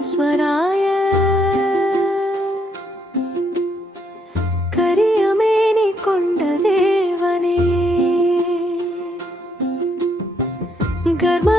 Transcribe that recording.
ஈஸ்வராய கரியமேனி கொண்ட தேவனே கர்ம